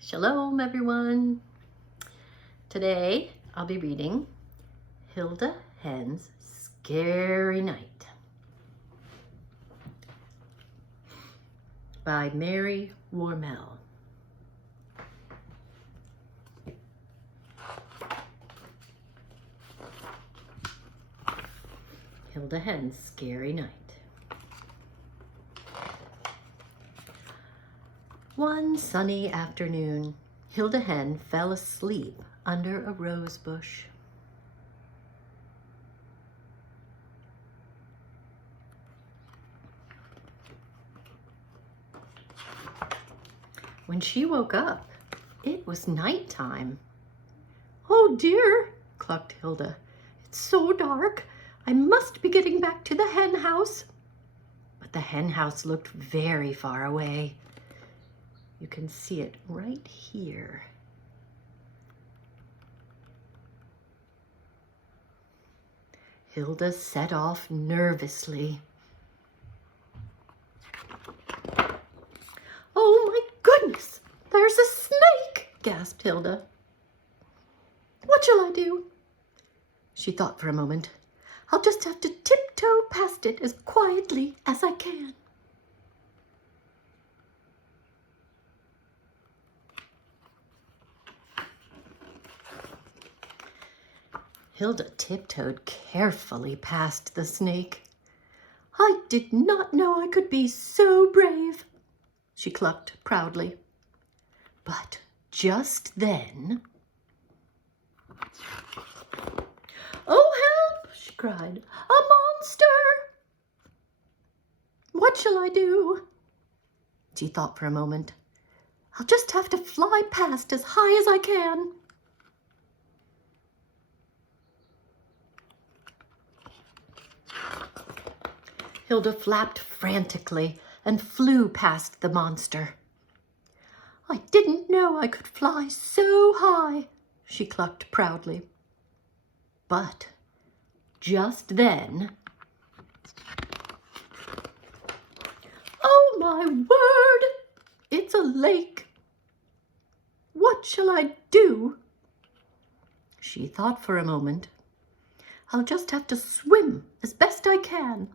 Shalom, everyone. Today I'll be reading Hilda Hen's Scary Night by Mary Warmel. Hilda Hen's Scary Night. One sunny afternoon, Hilda Hen fell asleep under a rose bush. When she woke up, it was nighttime. "Oh dear," clucked Hilda. "It's so dark. I must be getting back to the hen house." But the hen house looked very far away. You can see it right here. Hilda set off nervously. "Oh my goodness, there's a snake!" gasped Hilda. "What shall I do?" She thought for a moment. "I'll just have to tiptoe past it as quietly as I can." Hilda tiptoed carefully past the snake. "I did not know I could be so brave," she clucked proudly. But just then... "Oh, help!" she cried. "A monster!" "What shall I do?" She thought for a moment. "I'll just have to fly past as high as I can." Hilda flapped frantically and flew past the monster. "I didn't know I could fly so high," she clucked proudly. But just then... "Oh my word! It's a lake! What shall I do?" She thought for a moment. "I'll just have to swim as best I can."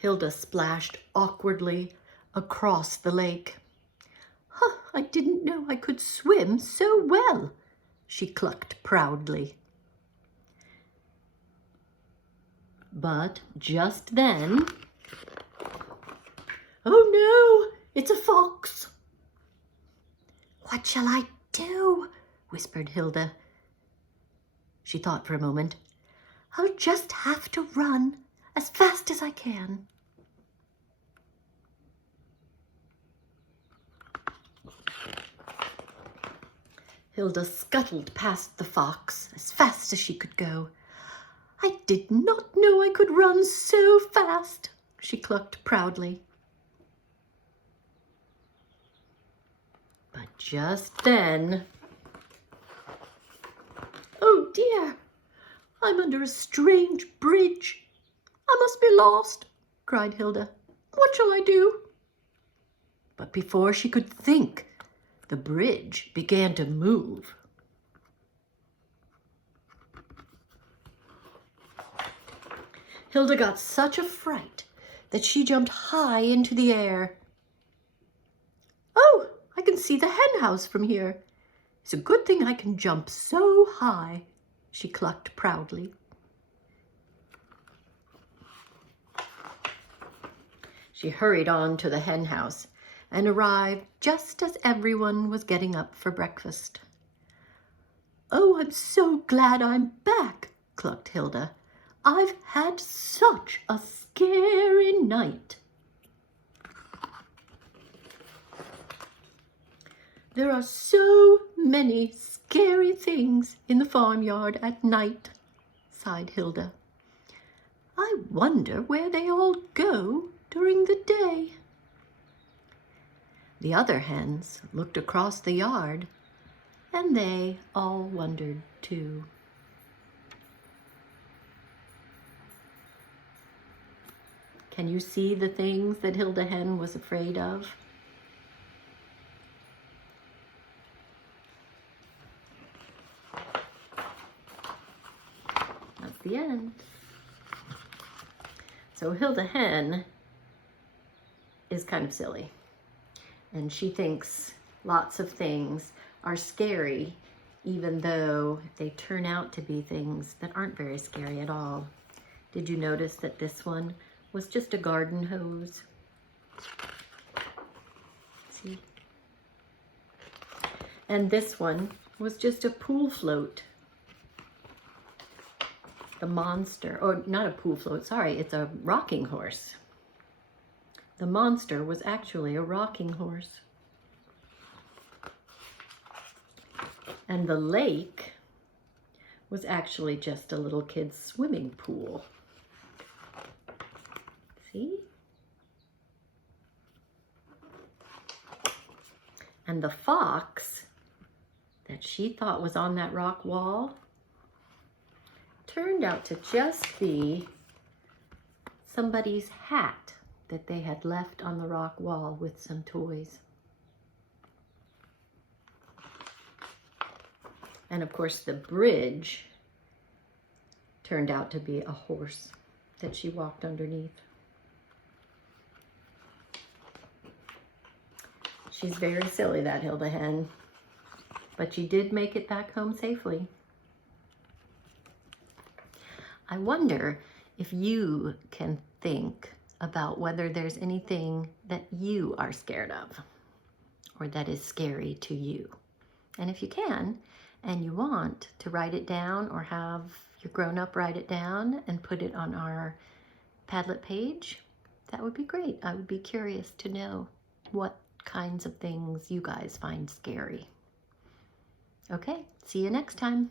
Hilda splashed awkwardly across the lake. "I didn't know I could swim so well," she clucked proudly. But just then... "Oh no, it's a fox!" "What shall I do?" whispered Hilda. She thought for a moment. "I'll just have to run as fast as I can." Hilda scuttled past the fox as fast as she could go. "I did not know I could run so fast," she clucked proudly. But just then... "Oh dear, I'm under a strange bridge. I must be lost," cried Hilda. "What shall I do?" But before she could think, the bridge began to move. Hilda got such a fright that she jumped high into the air. "Oh, I can see the hen house from here. It's a good thing I can jump so high," she clucked proudly. She hurried on to the hen house and arrived just as everyone was getting up for breakfast. "Oh, I'm so glad I'm back," clucked Hilda. "I've had such a scary night." "There are so many scary things in the farmyard at night," sighed Hilda. "I wonder where they all go during the day." The other hens looked across the yard, and they all wondered too. Can you see the things that Hilda Hen was afraid of? That's the end. So Hilda Hen is kind of silly, and she thinks lots of things are scary, even though they turn out to be things that aren't very scary at all. Did you notice that this one was just a garden hose? See? And this one was just a pool float. The monster, or not a pool float, sorry, it's a rocking horse. The monster was actually a rocking horse. And the lake was actually just a little kid's swimming pool. See? And the fox that she thought was on that rock wall turned out to just be somebody's hat that they had left on the rock wall with some toys. And of course the bridge turned out to be a horse that she walked underneath. She's very silly, that Hilda Hen, but she did make it back home safely. I wonder if you can think about whether there's anything that you are scared of or that is scary to you. And if you can, and you want to write it down or have your grown-up write it down and put it on our Padlet page, that would be great. I would be curious to know what kinds of things you guys find scary. Okay, see you next time.